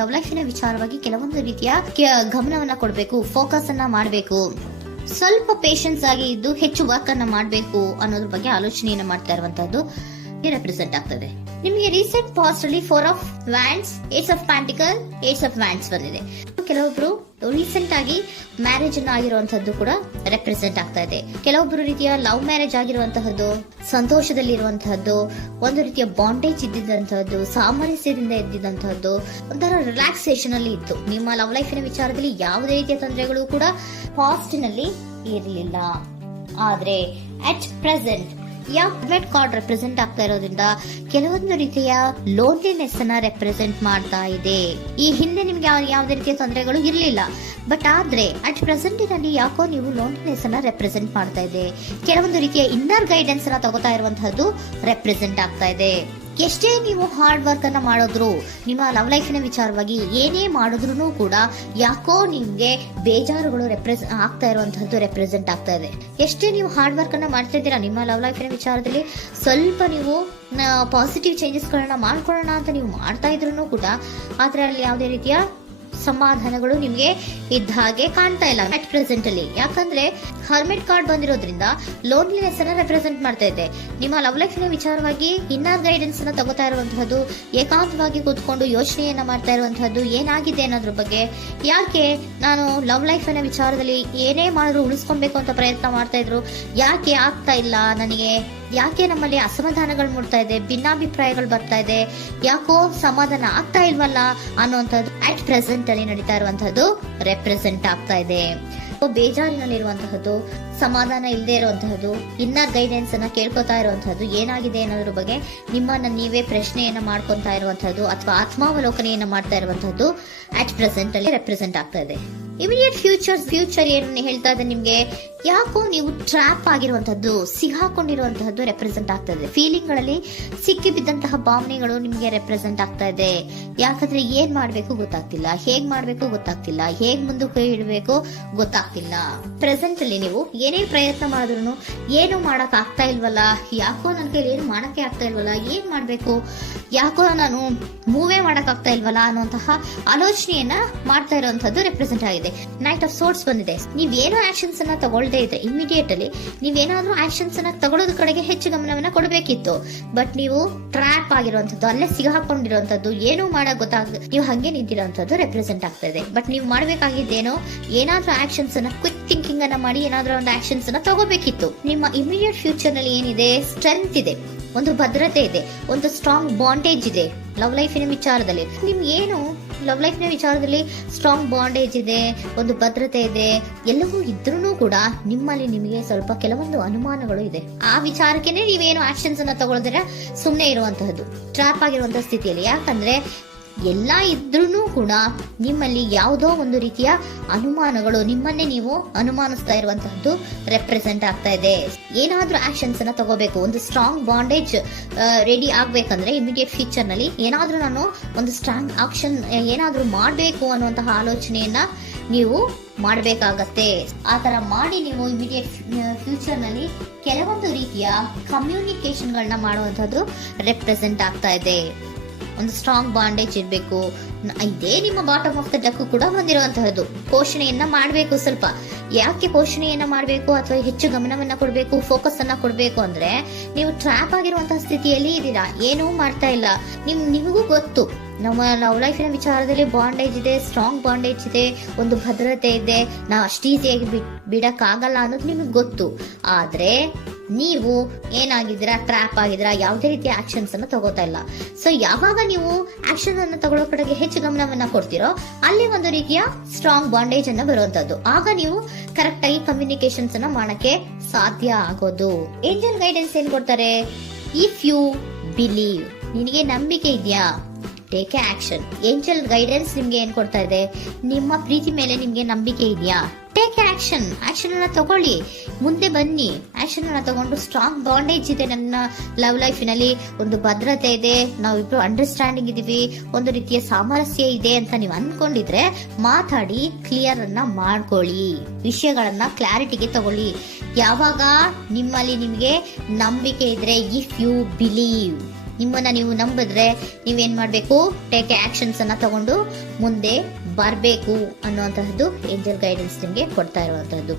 Love ಲೈಫಿನ ವಿಚಾರವಾಗಿ ಕೆಲವೊಂದು ರೀತಿಯ ಗಮನವನ್ನ ಕೊಡಬೇಕು, ಫೋಕಸ್ ಅನ್ನ ಮಾಡಬೇಕು, ಸ್ವಲ್ಪ ಪೇಷನ್ಸ್ ಆಗಿ ಇದ್ದು ಹೆಚ್ಚು ವರ್ಕ್ ಅನ್ನ ಮಾಡಬೇಕು ಅನ್ನೋದ್ರ ಬಗ್ಗೆ ಆಲೋಚನೆಯನ್ನ ಮಾಡ್ತಾ ಇರುವಂತದ್ದು ರೆಪ್ರೆಸೆಂಟ್ ಆಗ್ತದೆ. ನಿಮಗೆ ರೀಸೆಂಟ್ ಪಾಸ್ಟ್ ಅಲ್ಲಿ 4 of wands, ace of pentacles, ace of wands ಬಂದಿದೆ. ಕೆಲವೊಬ್ರು ರೀಸೆಂಟ್ ಆಗಿ ಮ್ಯಾರೇಜ್ ಅನ್ನ ಆಗಿರುವಂತದ್ದು ಕೂಡ ರೆಪ್ರೆಸೆಂಟ್ ಆಗ್ತಾ ಇದೆ. ಕೆಲವೊಬ್ರು ರೀತಿಯ ಲವ್ ಮ್ಯಾರೇಜ್ ಆಗಿರುವಂತಹದ್ದು, ಸಂತೋಷದಲ್ಲಿರುವಂತಹದ್ದು, ಒಂದು ರೀತಿಯ ಬಾಂಡೇಜ್ ಇದ್ದಿದ್ದಂತಹದ್ದು, ಸಾಮರಸ್ಯದಿಂದ ಇದ್ದಿದ್ದಂತಹದ್ದು, ಒಂಥರ ರಿಲ್ಯಾಕ್ಸೇಷನ್ ಅಲ್ಲಿ ಇತ್ತು. ನಿಮ್ಮ ಲವ್ ಲೈಫಿನ ವಿಚಾರದಲ್ಲಿ ಯಾವುದೇ ರೀತಿಯ ತೊಂದರೆಗಳು ಕೂಡ ಪಾಸ್ಟ್ ನಲ್ಲಿ ಇರಲಿಲ್ಲ. ಆದ್ರೆ ಅಟ್ ಪ್ರೆಸೆಂಟ್ ಯಾವ್ದು ಕಾರ್ಡ್ ರೆಪ್ರೆಸೆಂಟ್ ಆಗ್ತಾ ಇರೋದ್ರಿಂದ ಕೆಲವೊಂದು ರೀತಿಯ ಲೋನ್ಲಿನೆಸ್ ಅನ್ನ ರೆಪ್ರೆಸೆಂಟ್ ಮಾಡ್ತಾ ಇದೆ. ಈ ಹಿಂದೆ ನಿಮ್ಗೆ ಯಾವುದೇ ರೀತಿಯ ತೊಂದರೆಗಳು ಇರಲಿಲ್ಲ, ಬಟ್ ಆದ್ರೆ ಅಟ್ ಪ್ರೆಸೆಂಟ್ ನಲ್ಲಿ ಯಾಕೋ ನೀವು ಲೋನ್ಲಿನೆಸ್ ಅನ್ನ ರೆಪ್ರೆಸೆಂಟ್ ಮಾಡ್ತಾ ಇದೆ. ಕೆಲವೊಂದು ರೀತಿಯ ಇನ್ನರ್ ಗೈಡೆನ್ಸ್ ಅನ್ನ ತಗೋತಾ ಇರುವಂತಹದ್ದು ರೆಪ್ರೆಸೆಂಟ್ ಆಗ್ತಾ ಇದೆ. ಎಷ್ಟೇ ನೀವು ಹಾರ್ಡ್ ವರ್ಕ್ ಅನ್ನ ಮಾಡಿದ್ರು, ನಿಮ್ಮ ಲವ್ ಲೈಫಿನ ವಿಚಾರವಾಗಿ ಏನೇ ಮಾಡಿದ್ರು ಕೂಡ ಯಾಕೋ ನಿಮ್ಗೆ ಬೇಜಾರುಗಳು ಆಗ್ತಾ ಇರುವಂತಹದ್ದು ರೆಪ್ರೆಸೆಂಟ್ ಆಗ್ತಾ ಇದೆ. ಎಷ್ಟೇ ನೀವು ಹಾರ್ಡ್ ವರ್ಕ್ ಅನ್ನ ಮಾಡ್ತಾ ಇದ್ದೀರಾ ನಿಮ್ಮ ಲವ್ ಲೈಫಿನ ವಿಚಾರದಲ್ಲಿ, ಸ್ವಲ್ಪ ನೀವು ಪಾಸಿಟಿವ್ ಚೇಂಜಸ್ ಗಳನ್ನ ಮಾಡ್ಕೊಳ್ಳೋಣ ಅಂತ ನೀವು ಮಾಡ್ತಾ ಇದ್ರು ಕೂಡ ಅದರಲ್ಲಿ ಯಾವುದೇ ರೀತಿಯ ಸಮಾಧಾನಗಳು ನಿಮ್ಗೆ ಇದ್ದ ಹಾಗೆ ಕಾಣ್ತಾ ಇಲ್ಲ ಅಟ್ ಪ್ರೆಸೆಂಟ್ ಅಲ್ಲಿ. ಯಾಕಂದ್ರೆ ಹರ್ಮಿಟ್ ಕಾರ್ಡ್ ಬಂದಿರೋದ್ರಿಂದ ಲೋನ್ಲಿನೆಸ್ ಅನ್ನ ರೆಪ್ರೆಸೆಂಟ್ ಮಾಡ್ತಾ ಇದೆ. ನಿಮ್ಮ ಲವ್ ಲೈಫಿನ ವಿಚಾರವಾಗಿ ಇನ್ನರ್ ಗೈಡೆನ್ಸ್ ಅನ್ನ ತಗೋತಾ ಇರುವಂತಹದ್ದು, ಏಕಾಂತವಾಗಿ ಕೂತ್ಕೊಂಡು ಯೋಚನೆಯನ್ನ ಮಾಡ್ತಾ ಇರುವಂತಹದ್ದು, ಏನಾಗಿದೆ ಅನ್ನೋದ್ರ ಬಗ್ಗೆ, ಯಾಕೆ ನಾನು ಲವ್ ಲೈಫಿನ ವಿಚಾರದಲ್ಲಿ ಏನೇ ಮಾಡಿದ್ರು ಉಳಿಸ್ಕೊಬೇಕು ಅಂತ ಪ್ರಯತ್ನ ಮಾಡ್ತಾ ಇದ್ರು, ಯಾಕೆ ಆಗ್ತಾ ಇಲ್ಲ ನನಗೆ, ಯಾಕೆ ನಮ್ಮಲ್ಲಿ ಅಸಮಾಧಾನಗಳು ಮೂಡ್ತಾ ಇದೆ, ಭಿನ್ನಾಭಿಪ್ರಾಯಗಳು ಬರ್ತಾ ಇದೆ, ಯಾಕೋ ಸಮಾಧಾನ ಆಗ್ತಾ ಇಲ್ವಲ್ಲ ಅನ್ನುವಂಥದ್ದು ಅಟ್ ಪ್ರೆಸೆಂಟ್ ಅಲ್ಲಿ ನಡೀತಾ ಇರುವಂತಹದ್ದು ರೆಪ್ರೆಸೆಂಟ್ ಆಗ್ತಾ ಇದೆ. ಬೇಜಾರಿನಲ್ಲಿರುವಂತಹದ್ದು, ಸಮಾಧಾನ ಇಲ್ಲದೆ ಇರುವಂತಹದ್ದು, ಇನ್ನರ್ ಗೈಡೆನ್ಸ್ ಅನ್ನ ಕೇಳ್ಕೊತಾ ಇರುವಂತಹದ್ದು, ಏನಾಗಿದೆ ಅನ್ನೋದ್ರ ಬಗ್ಗೆ ನಿಮ್ಮನ್ನ ನೀವೇ ಪ್ರಶ್ನೆಯನ್ನ ಮಾಡ್ಕೊತಾ ಇರುವಂತಹದ್ದು ಅಥವಾ ಆತ್ಮಾವಲೋಕನೆಯನ್ನ ಮಾಡ್ತಾ ಇರುವಂತಹದ್ದು ಅಟ್ ಪ್ರೆಸೆಂಟ್ ಅಲ್ಲಿ ರೆಪ್ರೆಸೆಂಟ್ ಆಗ್ತಾ ಇದೆ. ಇಮಿಡಿಯೇಟ್ ಫ್ಯೂಚರ್ ಏನು ಹೇಳ್ತಾ ಇದೆ ನಿಮ್ಗೆ, ಯಾಕೋ ನೀವು ಟ್ರ್ಯಾಪ್ ಆಗಿರುವಂತಹದ್ದು, ಸಿಹಾಕೊಂಡಿರುವಂತಹದ್ದು ರೆಪ್ರೆಸೆಂಟ್ ಆಗ್ತಾ ಇದೆ. ಫೀಲಿಂಗ್ ಗಳಲ್ಲಿ ಸಿಕ್ಕಿ ಬಿದ್ದಂತಹ ಭಾವನೆಗಳು ನಿಮ್ಗೆ ರೆಪ್ರೆಸೆಂಟ್ ಆಗ್ತಾ ಇದೆ. ಯಾಕಂದ್ರೆ ಏನ್ ಮಾಡ್ಬೇಕು ಗೊತ್ತಾಗ್ತಿಲ್ಲ, ಹೇಗ್ ಮಾಡ್ಬೇಕು ಗೊತ್ತಾಗ್ತಿಲ್ಲ, ಹೇಗ್ ಮುಂದಕ್ಕೆ ಇಡಬೇಕು ಗೊತ್ತಾಗ್ತಿಲ್ಲ. ಪ್ರೆಸೆಂಟ್ ಅಲ್ಲಿ ನೀವು ಏನೇ ಪ್ರಯತ್ನ ಮಾಡಿದ್ರು ಏನು ಮಾಡಕ್ ಆಗ್ತಾ ಇಲ್ವಲ್ಲ, ಯಾಕೋ ನನ್ ಕೈಲಿ ಏನು ಮಾಡಕ್ಕೆ ಆಗ್ತಾ ಇಲ್ವಲ್ಲ, ಏನ್ ಮಾಡ್ಬೇಕು, ಯಾಕೋ ನಾನು ಮೂವೇ ಮಾಡಕ್ ಆಗ್ತಾ ಇಲ್ವಲ್ಲ ಅನ್ನುವಂತಹ ಆಲೋಚನೆಯನ್ನ ಮಾಡ್ತಾ ಇರುವಂತದ್ದು ರೆಪ್ರೆಸೆಂಟ್ ಆಗಿದೆ. ನೈಟ್ ಆಫ್ ಸೋರ್ಟ್ಸ್ ಬಂದಿದೆ. ನೀವೇನೋ ಆಕ್ಷನ್ಸ್ ಅನ್ನ ತಗೊಳ್ದೇ ಇದ್ರೆ ಇಮಿಡಿಯೇಟ್ ಅಲ್ಲಿ ನೀವೇನಾದ್ರೂ ಆಕ್ಷನ್ಸ್ ಅನ್ನ ತಗೊಳ್ಳೋದ್ರ ಕಡೆಗೆ ಹೆಚ್ಚು ಗಮನವನ್ನ ಕೊಡಬೇಕಿತ್ತು. ಬಟ್ ನೀವು ಟ್ರ್ಯಾಪ್ ಆಗಿರುವಂತದ್ದು, ಅಲ್ಲೇ ಸಿಗಾಕೊಂಡಿರುವಂತದ್ದು, ಏನು ಮಾಡಕ್ ಗೊತ್ತಾಗ ನೀವು ಹಂಗೆ ನಿಂತಿರುವಂತದ್ದು ರೆಪ್ರೆಸೆಂಟ್ ಆಗ್ತಾ ಇದೆ. ಬಟ್ ನೀವು ಮಾಡ್ಬೇಕಾಗಿದ್ದೇನೋ ಏನಾದ್ರೂ ಆಕ್ಷನ್ಸ್ ಅನ್ನ ಕ್ವಿಕ್ ಥಿಂಕಿಂಗ್ ಅನ್ನ ಮಾಡಿ ಏನಾದ್ರೂ ಒಂದು ಆಕ್ಷನ್ಸ್ ಅನ್ನ ತಗೋಬೇಕಿತ್ತು. ನಿಮ್ಮ ಇಮಿಡಿಯೇಟ್ ಫ್ಯೂಚರ್ ನಲ್ಲಿ ಏನಿದೆ, ಸ್ಟ್ರೆಂತ್ ಇದೆ, ಒಂದು ಭದ್ರತೆ ಇದೆ, ಒಂದು ಸ್ಟ್ರಾಂಗ್ ಬಾಂಡೇಜ್ ಇದೆ. ಲವ್ ಲೈಫಿನ ವಿಚಾರದಲ್ಲಿ ನಿಮ್ಗೆ ಏನು ಲವ್ ಲೈಫಿನ ವಿಚಾರದಲ್ಲಿ ಸ್ಟ್ರಾಂಗ್ ಬಾಂಡೇಜ್ ಇದೆ, ಒಂದು ಭದ್ರತೆ ಇದೆ, ಎಲ್ಲವೂ ಇದ್ರೂ ಕೂಡ ನಿಮ್ಮಲ್ಲಿ ನಿಮಗೆ ಸ್ವಲ್ಪ ಕೆಲವೊಂದು ಅನುಮಾನಗಳು ಇದೆ. ಆ ವಿಚಾರಕ್ಕೆನೆ ನೀವೇನು ಆಕ್ಷನ್ಸ್ ಅನ್ನ ತಗೊಳ್ಳೋದ್ರೆ ಸುಮ್ಮನೆ ಇರುವಂತಹದ್ದು, ಟ್ರ್ಯಾಪ್ ಆಗಿರುವಂತಹ ಸ್ಥಿತಿಯಲ್ಲಿ. ಯಾಕಂದ್ರೆ ಎಲ್ಲ ಇದ್ರೂ ಕೂಡ ನಿಮ್ಮಲ್ಲಿ ಯಾವುದೋ ಒಂದು ರೀತಿಯ ಅನುಮಾನಗಳು, ನಿಮ್ಮನ್ನೇ ನೀವು ಅನುಮಾನಿಸ್ತಾ ಇರುವಂತಹದ್ದು ರೆಪ್ರೆಸೆಂಟ್ ಆಗ್ತಾ ಇದೆ. ಏನಾದ್ರೂ ಆಕ್ಷನ್ಸ್ ಅನ್ನ ತಗೋಬೇಕು, ಒಂದು ಸ್ಟ್ರಾಂಗ್ ಬಾಂಡೇಜ್ ರೆಡಿ ಆಗ್ಬೇಕಂದ್ರೆ ಇಮಿಡಿಯೇಟ್ ಫ್ಯೂಚರ್ ನಲ್ಲಿ ಏನಾದ್ರೂ ನಾನು ಒಂದು ಸ್ಟ್ರಾಂಗ್ ಆಕ್ಷನ್ ಏನಾದ್ರೂ ಮಾಡಬೇಕು ಅನ್ನುವಂತಹ ಆಲೋಚನೆಯನ್ನ ನೀವು ಮಾಡಬೇಕಾಗತ್ತೆ. ಆತರ ಮಾಡಿ ನೀವು ಇಮಿಡಿಯೇಟ್ ಫ್ಯೂಚರ್ ನಲ್ಲಿ ಕೆಲವೊಂದು ರೀತಿಯ ಕಮ್ಯುನಿಕೇಶನ್ ಗಳನ್ನ ಮಾಡುವಂತದ್ದು ರೆಪ್ರೆಸೆಂಟ್ ಆಗ್ತಾ ಇದೆ. ಒಂದು ಸ್ಟ್ರಾಂಗ್ ಬಾಂಡೇಜ್ ಇರಬೇಕು. ಇದೇ ನಿಮ್ಮ ಬಾಟಮ್ ಆಫ್ ದ ಡಕ್ ಕೂಡ ಹೊಂದಿರುವಂತಹದ್ದು. ಪೋಷಣೆಯನ್ನ ಮಾಡಬೇಕು. ಸ್ವಲ್ಪ ಯಾಕೆ ಪೋಷಣೆಯನ್ನ ಮಾಡಬೇಕು ಅಥವಾ ಹೆಚ್ಚು ಗಮನವನ್ನ ಕೊಡಬೇಕು, ಫೋಕಸ್ ಅನ್ನ ಕೊಡಬೇಕು ಅಂದ್ರೆ, ನೀವು ಟ್ರ್ಯಾಪ್ ಆಗಿರುವಂತಹ ಸ್ಥಿತಿಯಲ್ಲಿ ಇದ್ದೀರಾ, ಏನೂ ಮಾಡ್ತಾ ಇಲ್ಲ. ನಿಮಗೂ ಗೊತ್ತು ನಮ್ಮ ಲವ್ ಲೈಫಿನ ವಿಚಾರದಲ್ಲಿ ಬಾಂಡೇಜ್ ಇದೆ, ಸ್ಟ್ರಾಂಗ್ ಬಾಂಡೇಜ್ ಇದೆ, ಒಂದು ಭದ್ರತೆ ಇದೆ, ನಾವು ಅಷ್ಟು ಈಸಿಯಾಗಿ ಬಿಡಕ್ ಆಗಲ್ಲ ಅನ್ನೋದು ನಿಮಗೆ ಗೊತ್ತು. ಆದ್ರೆ ನೀವು ಏನಾಗಿದ್ದೀರಾ, ಟ್ರ್ಯಾಪ್ ಆಗಿದ್ದೀರಾ, ಯಾವುದೇ ರೀತಿಯ ಆಕ್ಷನ್ಸ್ ಅನ್ನ ತಗೋತಾ ಇಲ್ಲ. ಸೊ ಯಾವಾಗ ನೀವು ಆಕ್ಷನ್ ಅನ್ನು ತಗೊಳ್ಳೋ ಕಡೆಗೆ ಹೆಚ್ಚು ಗಮನವನ್ನ ಕೊಡ್ತೀರೋ ಅಲ್ಲಿ ಒಂದು ರೀತಿಯ ಸ್ಟ್ರಾಂಗ್ ಬಾಂಡೇಜ್ ಅನ್ನ ಬರುವಂತದ್ದು. ಆಗ ನೀವು ಕರೆಕ್ಟ್ ಆಗಿ ಕಮ್ಯುನಿಕೇಶನ್ಸ್ ಅನ್ನ ಮಾಡಕ್ಕೆ ಸಾಧ್ಯ ಆಗೋದು. ಏಂಜಲ್ ಗೈಡೆನ್ಸ್ ಏನ್ ಕೊಡ್ತಾರೆ, ಇಫ್ ಯು ಬಿಲೀವ್, ನಿನಗೆ ನಂಬಿಕೆ ಇದೆಯಾ, ಟೇಕ್ ಆಕ್ಷನ್. ಏಂಜಲ್ ಗೈಡೆನ್ಸ್ ನಿಮ್ಗೆ ಏನ್ ಕೊಡ್ತಾ ಇದೆ, ನಿಮ್ಮ ಪ್ರೀತಿ ಮೇಲೆ ನಿಮ್ಗೆ ನಂಬಿಕೆ ಇದೆಯಾ, ಟೇಕ್ ಆಕ್ಷನ್. ಆಕ್ಷನ್ ಅನ್ನ ತಗೊಳ್ಳಿ, ಮುಂದೆ ಬನ್ನಿ. ಆಕ್ಷನ್ ಅನ್ನ ತಗೊಂಡು ಸ್ಟ್ರಾಂಗ್ ಬಾಂಡೇಜ್ ಇದೆ ನನ್ನ ಲವ್ ಲೈಫಿನಲ್ಲಿ, ಒಂದು ಭದ್ರತೆ ಇದೆ, ನಾವಿಬ್ರು ಅಂಡರ್ಸ್ಟ್ಯಾಂಡಿಂಗ್ ಇದೀವಿ, ಒಂದು ರೀತಿಯ ಸಾಮರಸ್ಯ ಇದೆ ಅಂತ ನೀವು ಅನ್ಕೊಂಡಿದ್ರೆ ಮಾತಾಡಿ ಕ್ಲಿಯರ್ ಅನ್ನ ಮಾಡ್ಕೊಳ್ಳಿ, ವಿಷಯಗಳನ್ನ ಕ್ಲಾರಿಟಿಗೆ ತಗೊಳ್ಳಿ. ಯಾವಾಗ ನಿಮ್ಮಲ್ಲಿ ನಿಮ್ಗೆ ನಂಬಿಕೆ ಇದ್ರೆ, ಇಫ್ ಯು ಬಿಲೀವ್, ನಿಮ್ಮನ್ನ ನೀವು ನಂಬಿದ್ರೆ ನೀವೇನ್ ಮಾಡ್ಬೇಕು, ಟೇಕ್ ಆಕ್ಷನ್ಸ್ ಅನ್ನ ತಗೊಂಡು ಮುಂದೆ ಬರಬೇಕು ಅನ್ನುವಂತಹದ್ದು ಏಂಜಲ್ ಗೈಡೆನ್ಸ್ ನಿಮ್ಗೆ ಕೊಡ್ತಾ ಇರುವಂತಹದ್ದು.